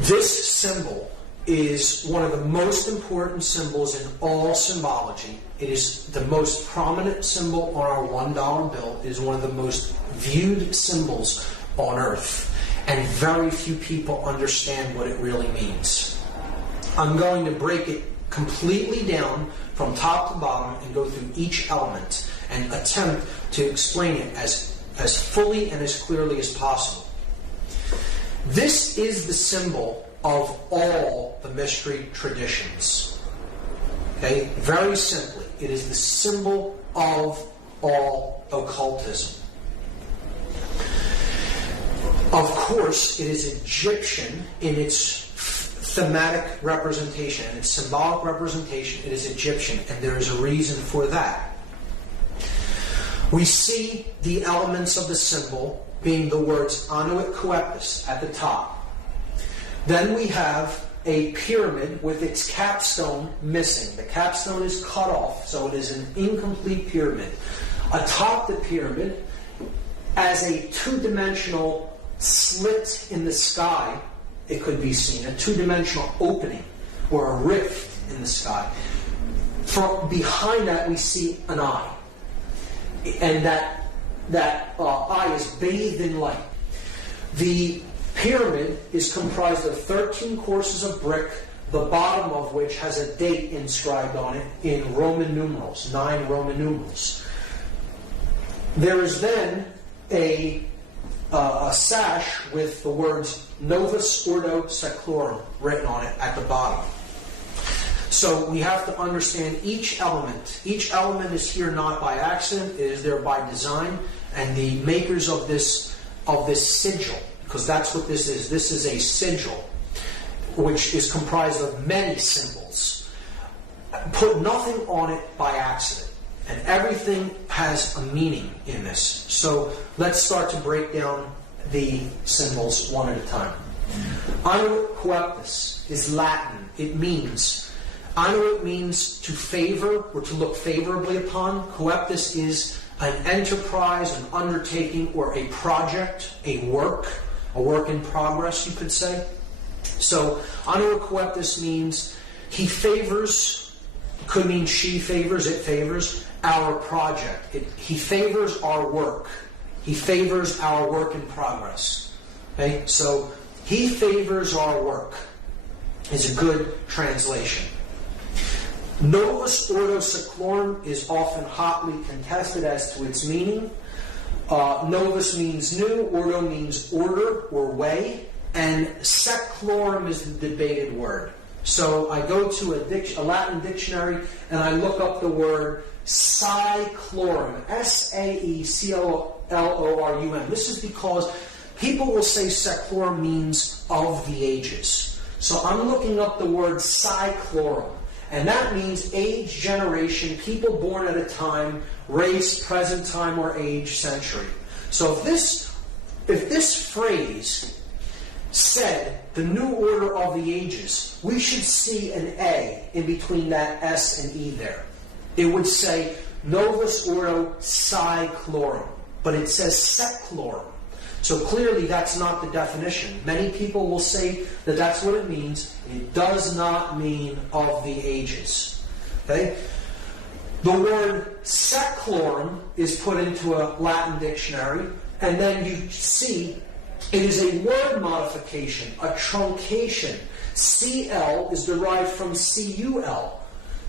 This symbol is one of the most important symbols in all symbology. It is the most prominent symbol on our $1 bill. It is one of the most viewed symbols on Earth. And very few people understand what it really means. I'm going to break it completely down from top to bottom and go through each element and attempt to explain it as fully and as clearly as possible. This is the symbol of all the mystery traditions. Okay? Very simply, it is the symbol of all occultism. Of course, it is Egyptian in its thematic representation, and its symbolic representation. It is Egyptian, and there is a reason for that. We see the elements of the symbol being the words Anuit Coeptus at the top. Then we have a pyramid with its capstone missing. The capstone is cut off, so it is an incomplete pyramid. Atop the pyramid, as a two-dimensional slit in the sky, it could be seen, a two-dimensional opening or a rift in the sky. From behind that, we see an eye, and that eye is bathed in light. The pyramid is comprised of 13 courses of brick, the bottom of which has a date inscribed on it in Roman numerals, 9 Roman numerals. There is then a sash with the words Novus Ordo Seclorum written on it at the bottom. So we have to understand each element. Each element is here not by accident, it is there by design, and the makers of this sigil, because that's what this is a sigil, which is comprised of many symbols, put nothing on it by accident. And everything has a meaning in this. So let's start to break down the symbols one at a time. Anuit Coeptus is Latin. It means, Anuit means to favor or to look favorably upon. Coeptus is an enterprise, an undertaking, or a project, a work in progress, you could say. So Anuit Coeptus means he favors, could mean she favors, it favors, our project. He favors our work. He favors our work in progress. Okay? So, he favors our work is a good translation. Novus Ordo Seclorum is often hotly contested as to its meaning. Novus means new, Ordo means order or way, and Seclorum is the debated word. So I go to a Latin dictionary and I look up the word Saeclorum, S-A-E-C-L-O-R-U-M. This is because people will say Seclorum means of the ages. So I'm looking up the word Saeclorum, and that means age, generation, people born at a time, race, present time, or age, century. So if this phrase said the new order of the ages, we should see an A in between that S and E there. It would say Novus Ordo Saeclorum, but it says Seclorum. So clearly that's not the definition. Many people will say that that's what it means. It does not mean of the ages. Okay? The word Seclorum is put into a Latin dictionary, and then you see it is a word modification, a truncation. CL is derived from CUL.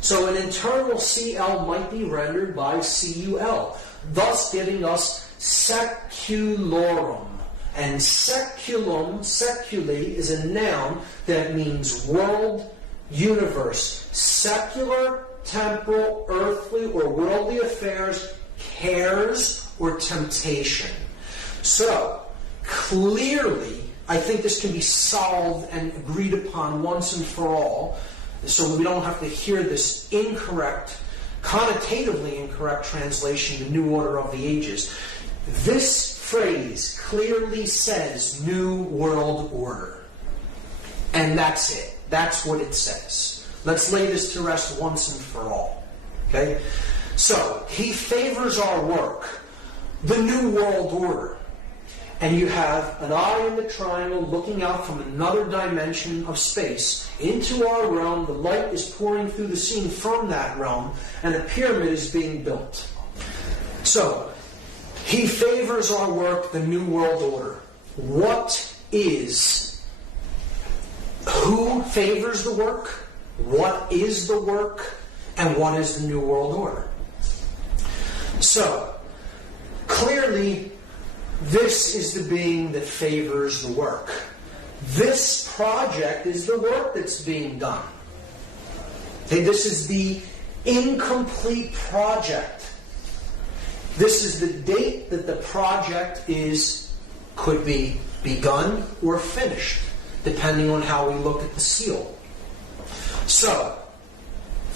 So an internal CL might be rendered by CUL, thus giving us seculorum. And seculum, seculi, is a noun that means world, universe, secular, temporal, earthly, or worldly affairs, cares, or temptation. So, clearly, I think this can be solved and agreed upon once and for all, so we don't have to hear this incorrect, connotatively incorrect translation, the new order of the ages. This phrase clearly says New World Order. And that's it. That's what it says. Let's lay this to rest once and for all. Okay? So, he favors our work, the New World Order. and you have an eye in the triangle looking out from another dimension of space into our realm. The light is pouring through the scene from that realm, and a pyramid is being built. So, he favors our work, the New World Order. Who favors the work? What is the work? And what is the New World Order? So, clearly, this is the being that favors the work. This project is the work that's being done. Okay, this is the incomplete project. This is the date that the project could be begun or finished, depending on how we look at the seal. So,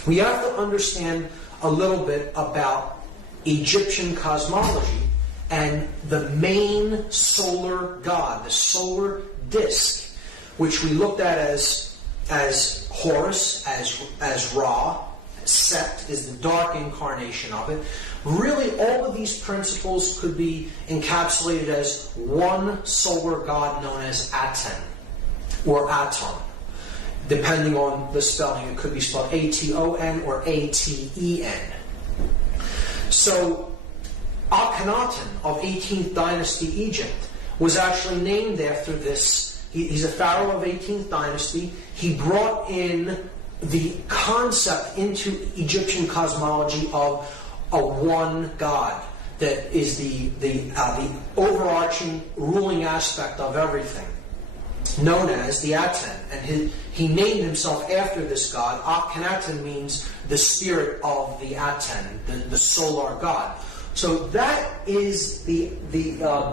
we have to understand a little bit about Egyptian cosmology and the main solar god, the solar disk, which we looked at as Horus, as Ra. Set is the dark incarnation of it. Really, all of these principles could be encapsulated as one solar god known as Aten, or Aton. Depending on the spelling, it could be spelled A-T-O-N or A-T-E-N. So, Akhenaten of 18th dynasty Egypt was actually named after this. He's a pharaoh of 18th dynasty. He brought in the concept into Egyptian cosmology of a one God that is the overarching ruling aspect of everything, known as the Aten. And he named himself after this god. Akhenaten means the spirit of the Aten, the solar god. So that is the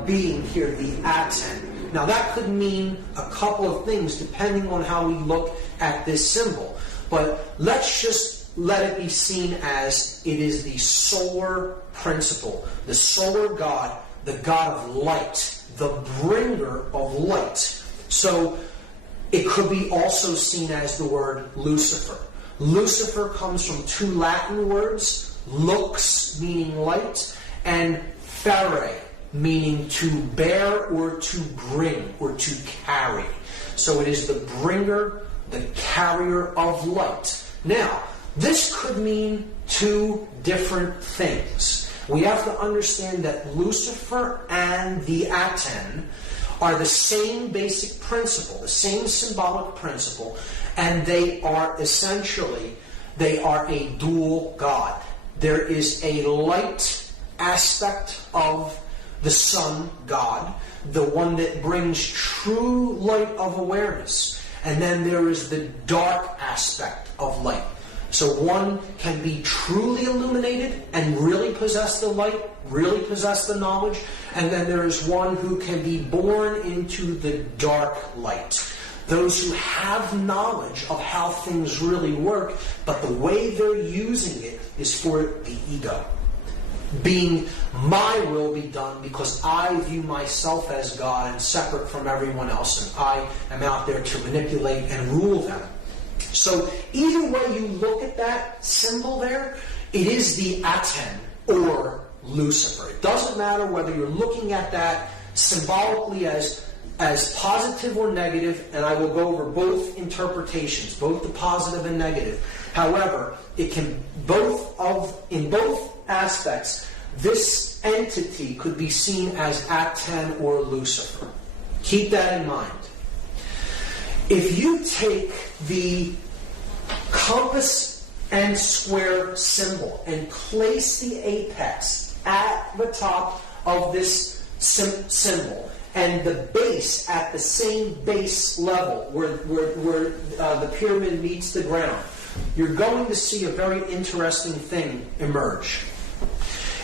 being here, the Aten. Now that could mean a couple of things depending on how we look at this symbol. But let's just let it be seen as it is the solar principle, the solar god, the god of light, the bringer of light. So it could be also seen as the word Lucifer. Lucifer comes from two Latin words, lux meaning light, and fere meaning to bear or to bring or to carry. So it is the bringer, the carrier of light. Now, this could mean two different things. We have to understand that Lucifer and the Aten are the same basic principle, the same symbolic principle, and they are a dual god. There is a light aspect of the sun god, the one that brings true light of awareness. And then there is the dark aspect of light. So one can be truly illuminated and really possess the light, really possess the knowledge. And then there is one who can be born into the dark light. Those who have knowledge of how things really work, but the way they're using it is for the ego. Being my will be done because I view myself as God and separate from everyone else, and I am out there to manipulate and rule them. So either way you look at that symbol there, it is the Aten or Lucifer. It doesn't matter whether you're looking at that symbolically as positive or negative, and I will go over both interpretations, both the positive and negative. However, it can in both aspects, this entity could be seen as Aten or Lucifer. Keep that in mind. If you take the compass and square symbol and place the apex at the top of this symbol, and the base at the same base level where the pyramid meets the ground, you're going to see a very interesting thing emerge.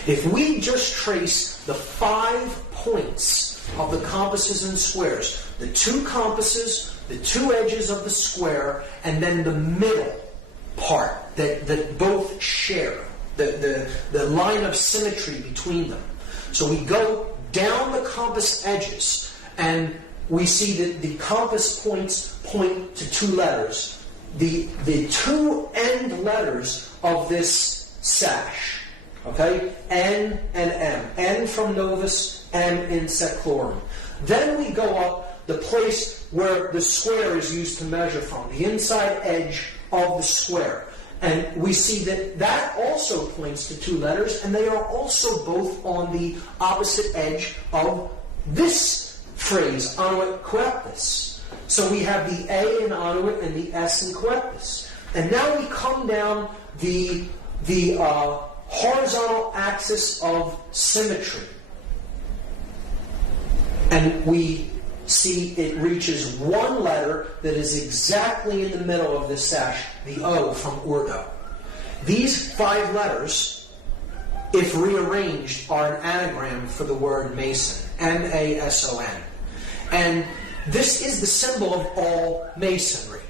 If we just trace the 5 points of the compasses and squares, the 2 compasses, the 2 edges of the square, and then the middle part that both share, the line of symmetry between them. So we go down the compass edges, and we see that the compass points point to 2 letters. The 2 end letters of this sash Okay? N and M. N from Novus, M in Seclorum. Then we go up the place where the square is used to measure from, the inside edge of the square. And we see that that also points to two letters, and they are also both on the opposite edge of this phrase, Annuit Coeptus. So we have the A in Annuit and the S in Coeptus. And now we come down the horizontal axis of symmetry. And we see it reaches one letter that is exactly in the middle of this sash, the O from Urdu. These 5 letters, if rearranged, are an anagram for the word Mason, M-A-S-O-N. And this is the symbol of all masonry.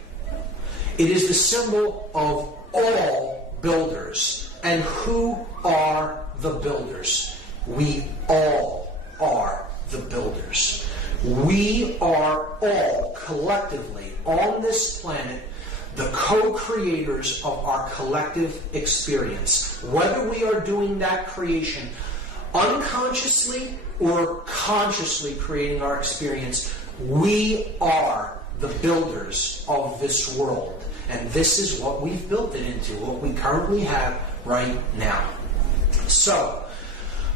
It is the symbol of all builders. And who are the builders? We all are the builders. We are all collectively on this planet the co-creators of our collective experience. Whether we are doing that creation unconsciously or consciously creating our experience, we are the builders of this world. And this is what we've built it into, what we currently have right now. So,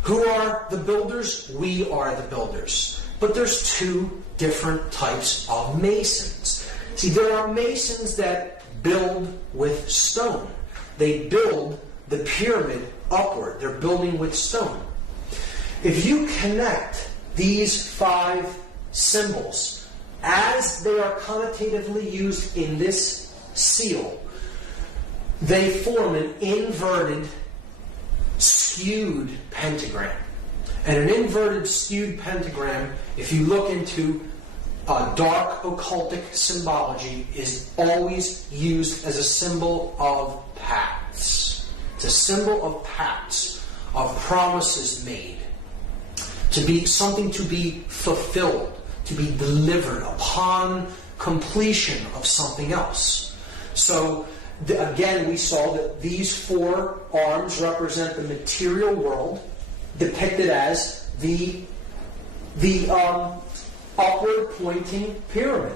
who are the builders? We are the builders. But there's 2 different types of masons. See, there are masons that build with stone. They build the pyramid upward. They're building with stone. If you connect these 5 symbols as they are connotatively used in this seal, they form an inverted, skewed pentagram. And an inverted, skewed pentagram, if you look into dark occultic symbology, is always used as a symbol of pacts. It's a symbol of pacts, of promises made, to be something to be fulfilled, to be delivered upon completion of something else. So, again, we saw that these 4 arms represent the material world, depicted as the upward pointing pyramid,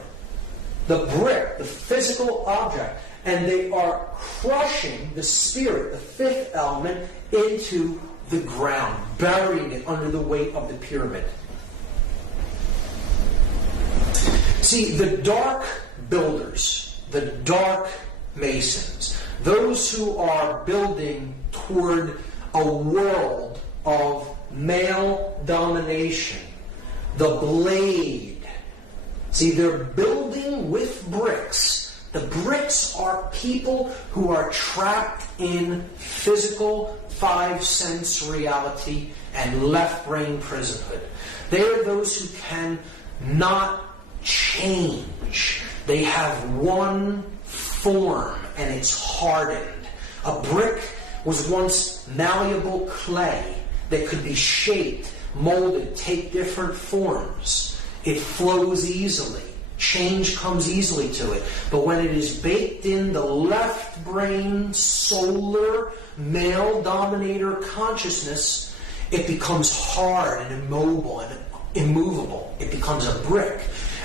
the brick, the physical object, and they are crushing the spirit, the 5th element, into the ground, burying it under the weight of the pyramid. See, the dark builders, the dark masons, those who are building toward a world of male domination, the blade. See, they're building with bricks. The bricks are people who are trapped in physical 5-sense reality and left-brain prisonhood. They are those who can not change. They have one form, and it's hardened. A brick was once malleable clay that could be shaped, molded, take different forms. It flows easily. Change comes easily to it. But when it is baked in the left brain, solar, male dominator consciousness, it becomes hard and immobile and immovable. It becomes a brick.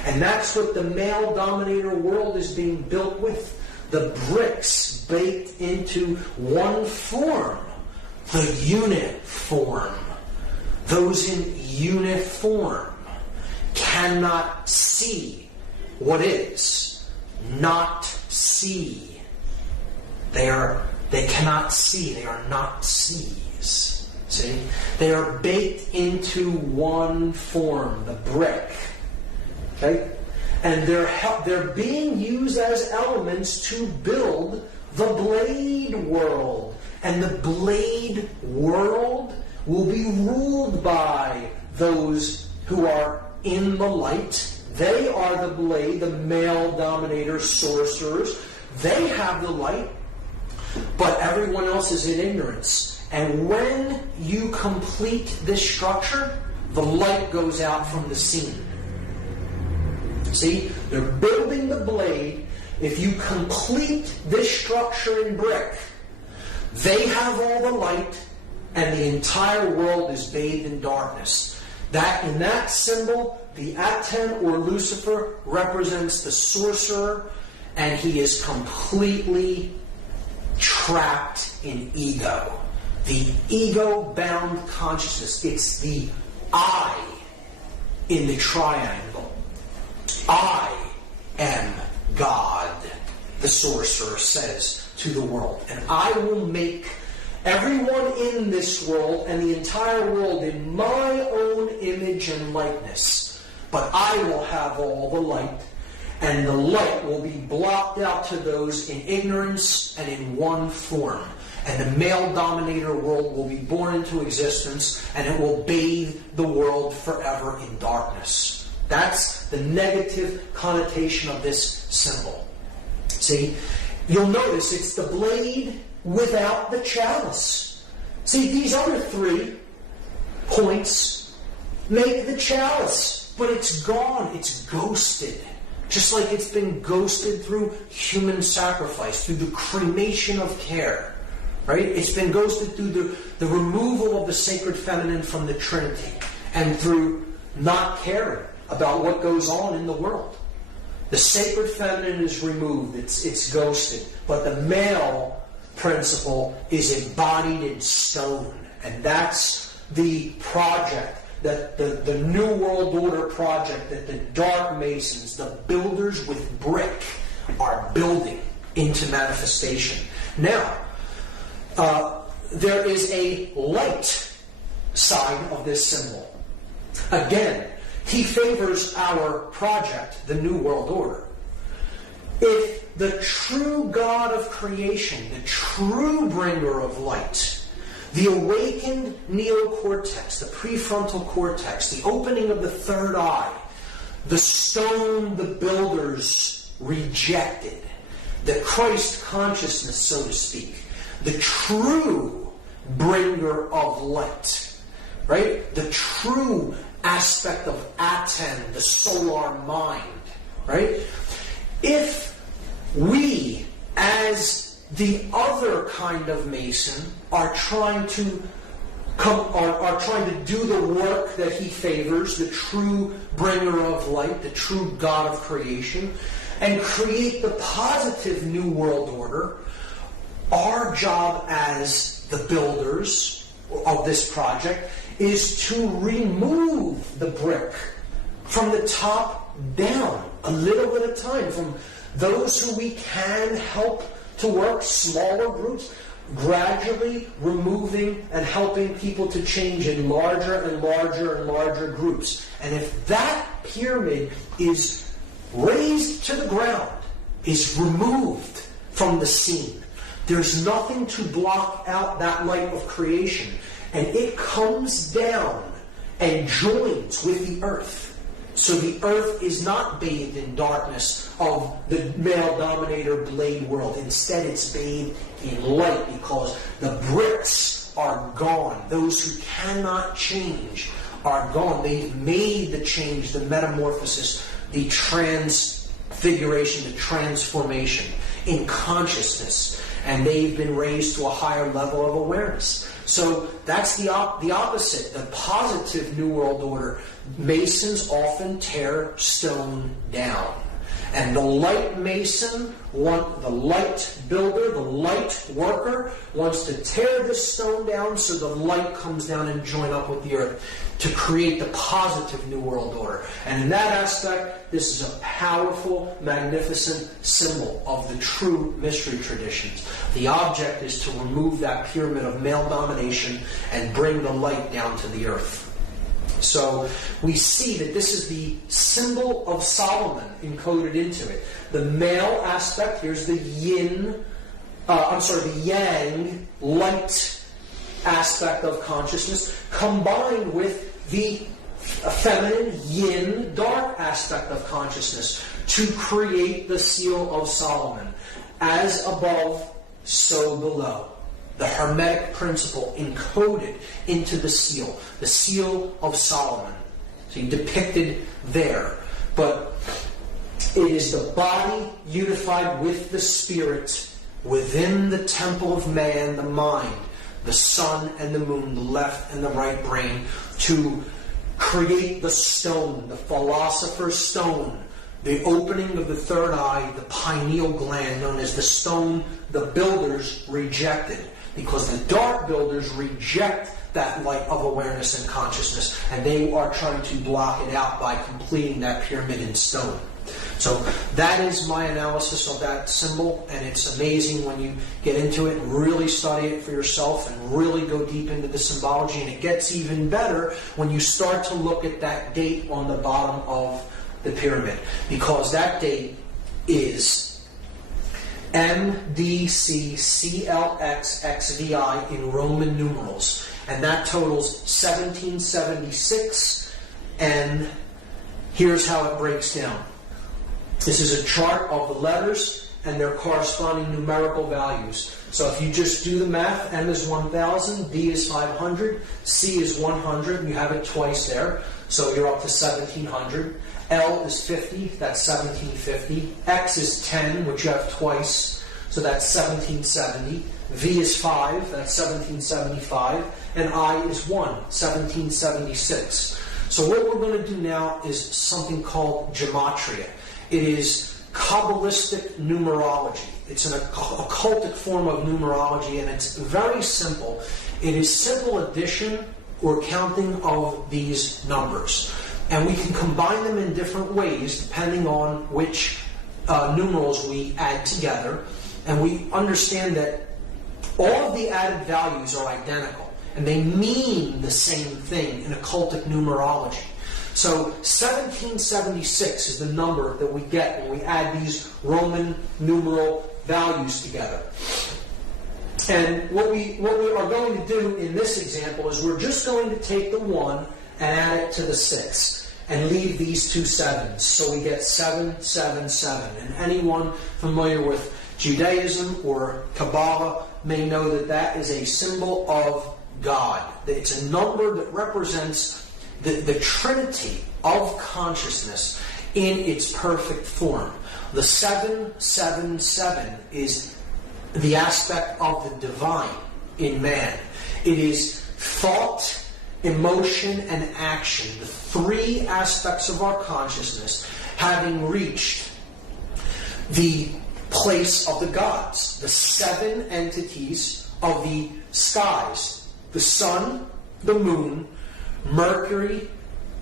And that's what the male dominator world is being built with. The bricks baked into one form. The unit form. Those in unit form cannot see what is. Not see. They cannot see. They are not sees. See? They are baked into one form, the brick. Okay? And they're being used as elements to build the blade world. And the blade world will be ruled by those who are in the light. They are the blade, the male dominator sorcerers. They have the light, but everyone else is in ignorance. And when you complete this structure, the light goes out from the scene. See, they're building the blade. If you complete this structure in brick, they have all the light, and the entire world is bathed in darkness. That in that symbol, the Aten or Lucifer represents the sorcerer, and he is completely trapped in ego. The ego-bound consciousness. It's the I in the triangle. I am God, the sorcerer says to the world. And I will make everyone in this world and the entire world in my own image and likeness. But I will have all the light, and the light will be blocked out to those in ignorance and in one form. And the male dominator world will be born into existence, and it will bathe the world forever in darkness. That's the negative connotation of this symbol. See, you'll notice it's the blade without the chalice. See, these other 3 points make the chalice, but it's gone, it's ghosted. Just like it's been ghosted through human sacrifice, through the cremation of care. Right? It's been ghosted through the removal of the sacred feminine from the Trinity, and through not caring about what goes on in the world. The sacred feminine is removed, it's ghosted, but the male principle is embodied in stone. And that's the project, that the New World Order project that the Dark Masons, the builders with brick, are building into manifestation. Now, there is a light side of this symbol. Again, he favors our project, the New World Order. If the true God of creation, the true bringer of light, the awakened neocortex, the prefrontal cortex, the opening of the third eye, the stone the builders rejected, the Christ consciousness, so to speak, the true bringer of light, right? The true aspect of Aten, the solar mind, right? If we, as the other kind of Mason, are trying to do the work that he favors, the true bringer of light, the true God of creation, and create the positive New World Order, our job as the builders of this project is to remove the brick from the top down, a little bit at a time, from those who we can help to work, smaller groups, gradually removing and helping people to change in larger and larger and larger groups. And if that pyramid is razed to the ground, is removed from the scene, there's nothing to block out that light of creation. And it comes down and joins with the earth. So the earth is not bathed in darkness of the male dominator blade world. Instead, it's bathed in light because the bricks are gone. Those who cannot change are gone. They've made the change, the metamorphosis, the transfiguration, the transformation in consciousness. And they've been raised to a higher level of awareness. So that's the opposite, the positive New World Order. Masons often tear stone down. And the light Mason, the light builder, the light worker, wants to tear the stone down so the light comes down and join up with the earth to create the positive New World Order. And in that aspect, this is a powerful, magnificent symbol of the true mystery traditions. The object is to remove that pyramid of male domination and bring the light down to the earth. So we see that this is the symbol of Solomon encoded into it. The male aspect, here's the the yang, light aspect of consciousness, combined with the feminine yin, dark aspect of consciousness to create the seal of Solomon. As above, so below. The Hermetic principle encoded into the seal of Solomon. So depicted there. But it is the body unified with the spirit within the temple of man, the mind. the sun and the moon, the left and the right brain, to create the stone, the philosopher's stone, the opening of the third eye, the pineal gland, known as the stone the builders rejected. Because the dark builders reject that light of awareness and consciousness, and they are trying to block it out by completing that pyramid in stone. So that is my analysis of that symbol, and it's amazing when you get into it and really study it for yourself and really go deep into the symbology. And it gets even better when you start to look at that date on the bottom of the pyramid, because that date is MDCCLXXVI in Roman numerals, and that totals 1776. And here's how it breaks down. This is a chart of the letters and their corresponding numerical values. So if you just do the math, M is 1000, D is 500, C is 100, and you have it twice there, so you're up to 1700. L is 50, that's 1750. X is 10, which you have twice, so that's 1770. V is 5, that's 1775. And I is 1, 1776. So what we're going to do now is something called gematria. It is Kabbalistic numerology. It's an occultic form of numerology, and it's very simple. It is simple addition or counting of these numbers. And we can combine them in different ways depending on which numerals we add together. And we understand that all of the added values are identical, and they mean the same thing in occultic numerology. So 1776 is the number that we get when we add these Roman numeral values together. And what we are going to do in this example is we're just going to take the 1 and add it to the 6 and leave these two 7s. So we get 777. And anyone familiar with Judaism or Kabbalah may know that that is a symbol of God. It's a number that represents the Trinity of consciousness in its perfect form. The 777 is the aspect of the divine in man. It is thought, emotion, and action, the three aspects of our consciousness, having reached the place of the gods, the 7 entities of the skies: the sun, the moon, Mercury,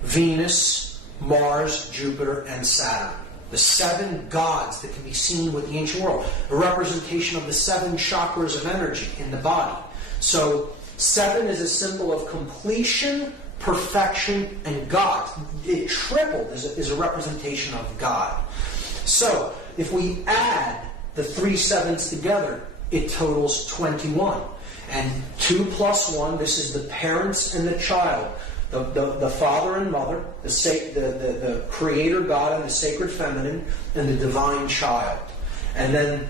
Venus, Mars, Jupiter, and Saturn. The 7 gods that can be seen with the ancient world. A representation of the 7 chakras of energy in the body. So 7 is a symbol of completion, perfection, and God. It tripled is a representation of God. So if we add the 3 7s together, it totals 21. And 2 plus 1, this is the parents and the child. The father and mother, the creator God and the sacred feminine, and the divine child. And then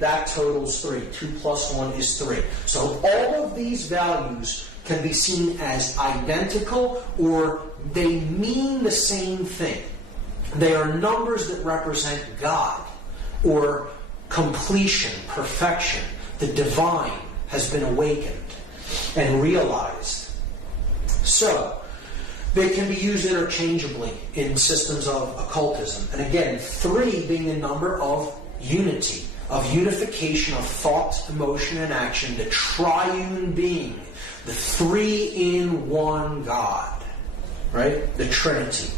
that totals 3. 2 plus 1 is 3. So all of these values can be seen as identical, or they mean the same thing. They are numbers that represent God, or completion, perfection. The divine has been awakened and realized. So they can be used interchangeably in systems of occultism. And again, 3 being the number of unity, of unification of thought, emotion, and action, the triune being, the 3-in-1 God, right? The Trinity.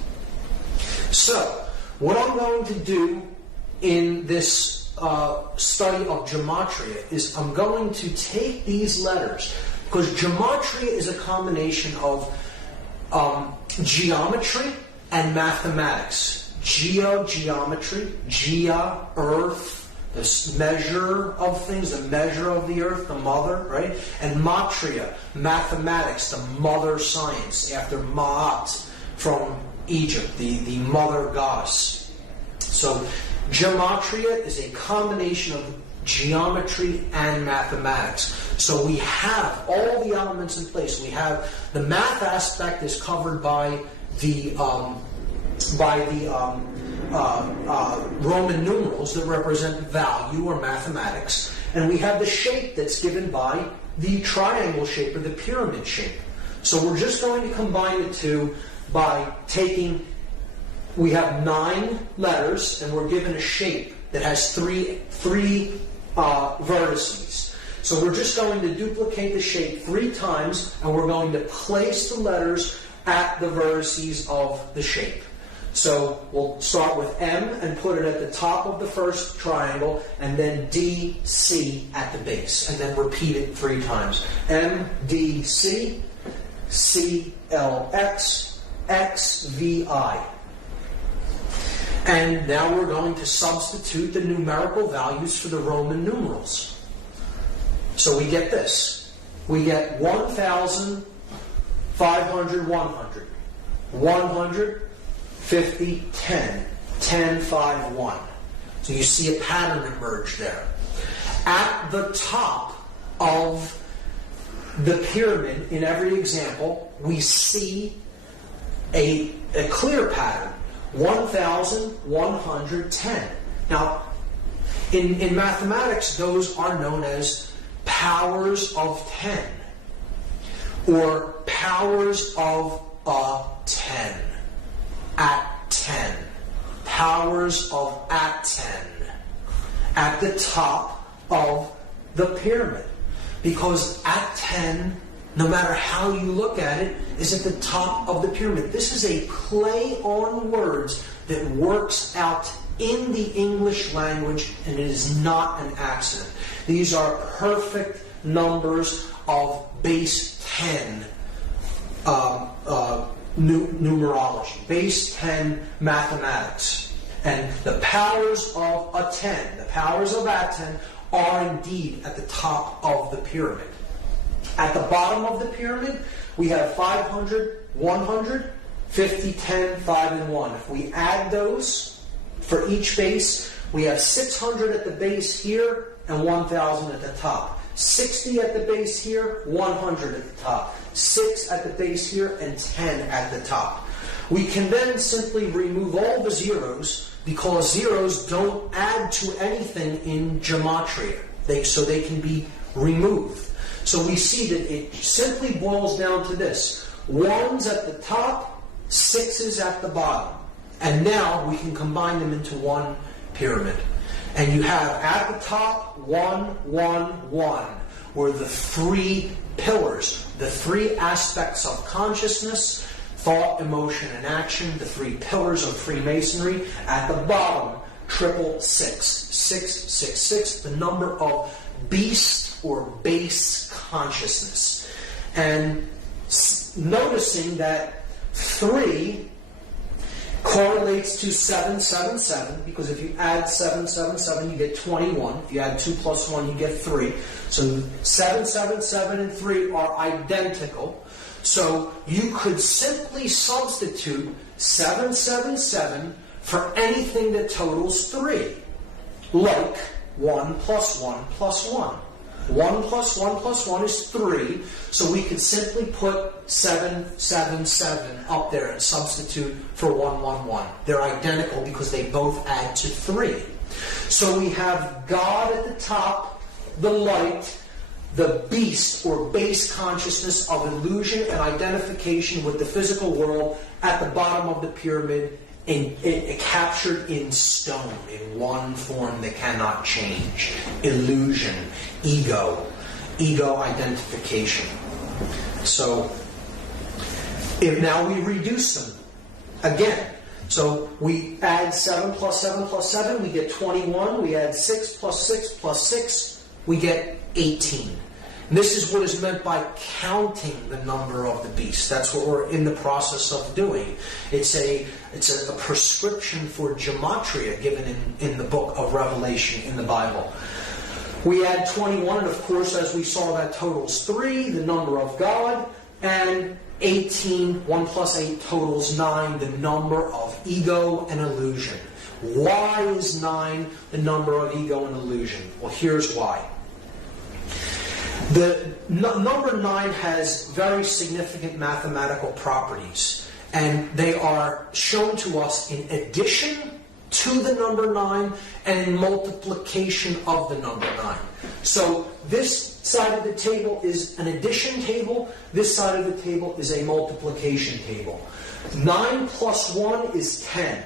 So, what I'm going to do in this study of gematria is I'm going to take these letters, because gematria is a combination of geometry and mathematics. Geometry, earth, the measure of things, the measure of the earth, the mother, right? And matria, mathematics, the mother science, after Ma'at from Egypt, the mother goddess. So gematria is a combination of geometry and mathematics. So we have all the elements in place. We have the math aspect is covered by the Roman numerals that represent value or mathematics, and we have the shape that's given by the triangle shape or the pyramid shape. So we're just going to combine the two by taking, we have 9 letters, and we're given a shape that has three vertices. So we're just going to duplicate the shape 3 times, and we're going to place the letters at the vertices of the shape. So we'll start with M and put it at the top of the first triangle, and then D, C at the base, and then repeat it 3 times. M, D, C, C, L, X, X, V, I. And now we're going to substitute the numerical values for the Roman numerals. So we get this. We get 1,000, 500, 100. 100, 50, 10. 10, 5, 1. So you see a pattern emerge there. At the top of the pyramid, in every example, we see a clear pattern. 1,110. Now, in mathematics, those are known as powers of 10, or powers of a 10, at 10, powers of at 10, at the top of the pyramid. Because at 10, no matter how you look at it, is at the top of the pyramid. This is a play on words that works out in the English language, and it is not an accident. These are perfect numbers of base 10 numerology, base 10 mathematics. And the powers of a 10, the powers of at 10, are indeed at the top of the pyramid. At the bottom of the pyramid, we have 500, 100, 50, 10, 5, and 1. If we add those for each base, we have 600 at the base here and 1,000 at the top. 60 at the base here, 100 at the top. 6 at the base here, and 10 at the top. We can then simply remove all the zeros, because zeros don't add to anything in gematria. So they can be removed. So we see that it simply boils down to this. 1's at the top, 6's at the bottom. And now we can combine them into one pyramid. And you have at the top 1, 1, 1, where the 3 pillars, the 3 aspects of consciousness, thought, emotion, and action, the 3 pillars of Freemasonry. At the bottom, 666. 666, the number of beast or base consciousness. And noticing that 3 correlates to 777, because if you add 777, you get 21. If you add 2 plus 1, you get 3. So 777 and 3 are identical. So you could simply substitute 777 for anything that totals 3. Like 1 plus 1 plus 1. 1 plus 1 plus 1 is 3, so we could simply put 777 up there and substitute for 111. They're identical because they both add to 3. So we have God at the top, the light, the beast or base consciousness of illusion and identification with the physical world at the bottom of the pyramid, captured in stone, in one form that cannot change. Illusion, ego identification. So, if now we reduce them again. So we add 7 plus 7 plus 7, we get 21. We add 6 plus 6 plus 6, we get 18. And this is what is meant by counting the number of the beast. That's what we're in the process of doing. It's a prescription for gematria given in the book of Revelation in the Bible. We add 21, and of course, as we saw, that totals 3, the number of God, and 18, 1 plus 8 totals 9, the number of ego and illusion. Why is 9 the number of ego and illusion? Well, here's why. The number 9 has very significant mathematical properties, and they are shown to us in addition to the number 9 and in multiplication of the number 9. So this side of the table is an addition table. This side of the table is a multiplication table. 9 plus 1 is 10.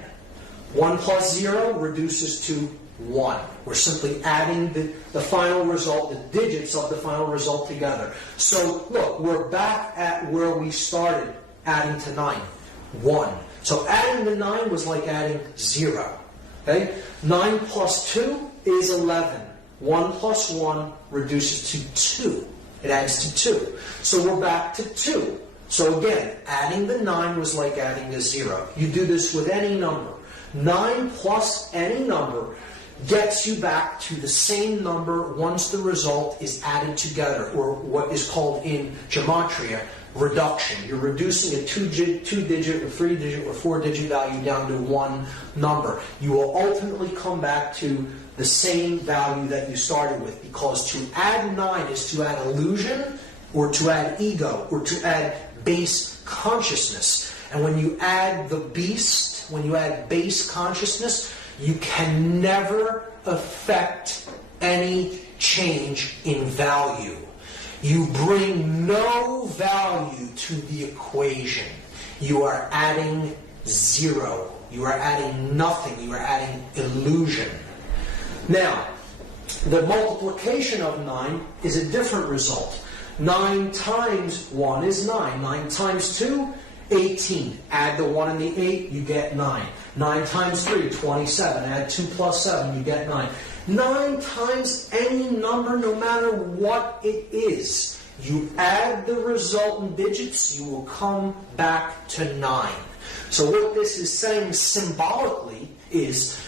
1 plus 0 reduces to 1. We're simply adding the final result, the digits of the final result together. So look, we're back at where we started adding to 9. 1. So adding the 9 was like adding 0. Okay? 9 plus 2 is 11. 1 plus 1 reduces to 2. It adds to 2. So we're back to 2. So again, adding the 9 was like adding a 0. You do this with any number. 9 plus any number gets you back to the same number once the result is added together, or what is called in gematria reduction. You're reducing a 2-digit or 3-digit or 4-digit value down to one number. You will ultimately come back to the same value that you started with, because to add 9 is to add illusion, or to add ego, or to add base consciousness. And when you add the beast, when you add base consciousness, you can never affect any change in value. You bring no value to the equation. You are adding 0. You are adding nothing. You are adding illusion. Now, the multiplication of 9 is a different result. 9 times 1 is 9. 9 times 2, 18. Add the 1 and the 8, you get 9. 9 times 3, 27. Add 2 plus 7, you get 9. 9 times any number, no matter what it is. You add the resultant digits, you will come back to 9. So what this is saying symbolically is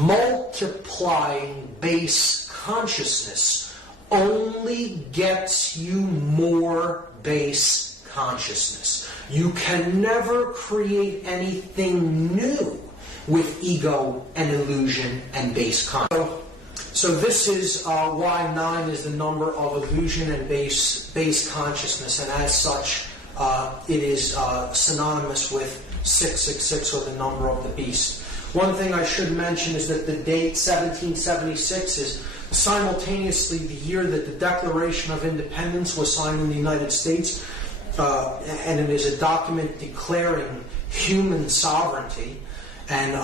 multiplying base consciousness only gets you more base consciousness. You can never create anything new with ego and illusion and base consciousness. So this is why 9 is the number of illusion and base consciousness, and as such, it is synonymous with 666, or the number of the beast. One thing I should mention is that the date 1776 is simultaneously the year that the Declaration of Independence was signed in the United States, and it is a document declaring human sovereignty, and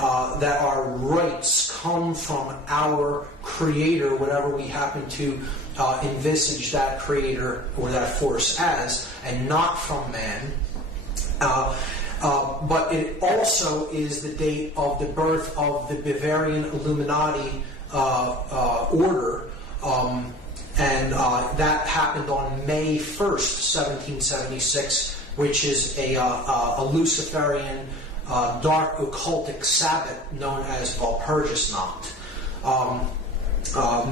that our rights come from our Creator, whatever we happen to envisage that Creator or that force as, and not from man. But it also is the date of the birth of the Bavarian Illuminati order, and that happened on May 1st, 1776, which is a Luciferian dark occultic Sabbath known as Walpurgisnacht.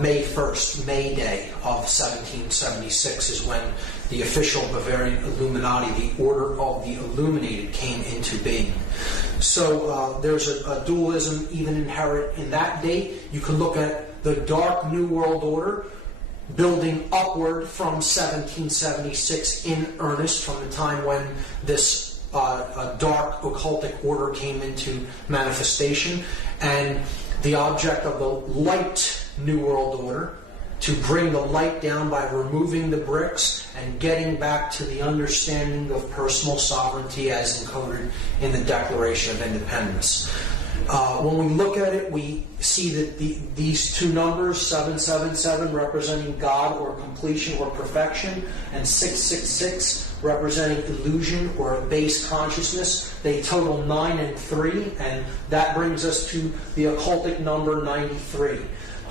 May 1st, May Day of 1776 is when the official Bavarian Illuminati, the Order of the Illuminated, came into being. So there's a dualism even inherent in that date. You can look at the Dark New World Order building upward from 1776 in earnest, from the time when this dark occultic order came into manifestation, and the object of the light New World Order to bring the light down by removing the bricks and getting back to the understanding of personal sovereignty as encoded in the Declaration of Independence. When we look at it, we see that these two numbers, 777 representing God or completion or perfection, and 666 representing illusion or base consciousness, they total 9 and 3, and that brings us to the occultic number 93.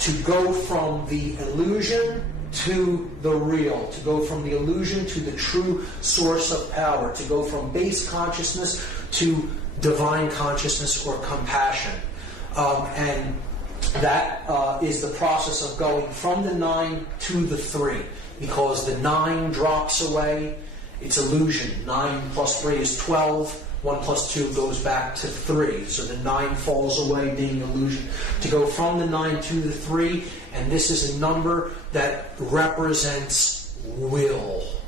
To go from the illusion to the real, to go from the illusion to the true source of power, to go from base consciousness to divine consciousness or compassion. And that is the process of going from the 9 to the 3, because the 9 drops away, it's illusion. 9 plus 3 is 12. 1 plus 2 goes back to 3. So the 9 falls away, being illusion. To go from the 9 to the 3, and this is a number that represents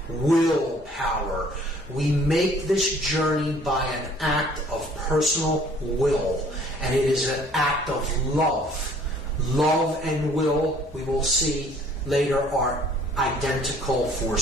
willpower. We make this journey by an act of personal will. and it is an act of love. Love and will, we will see later, are identical forces.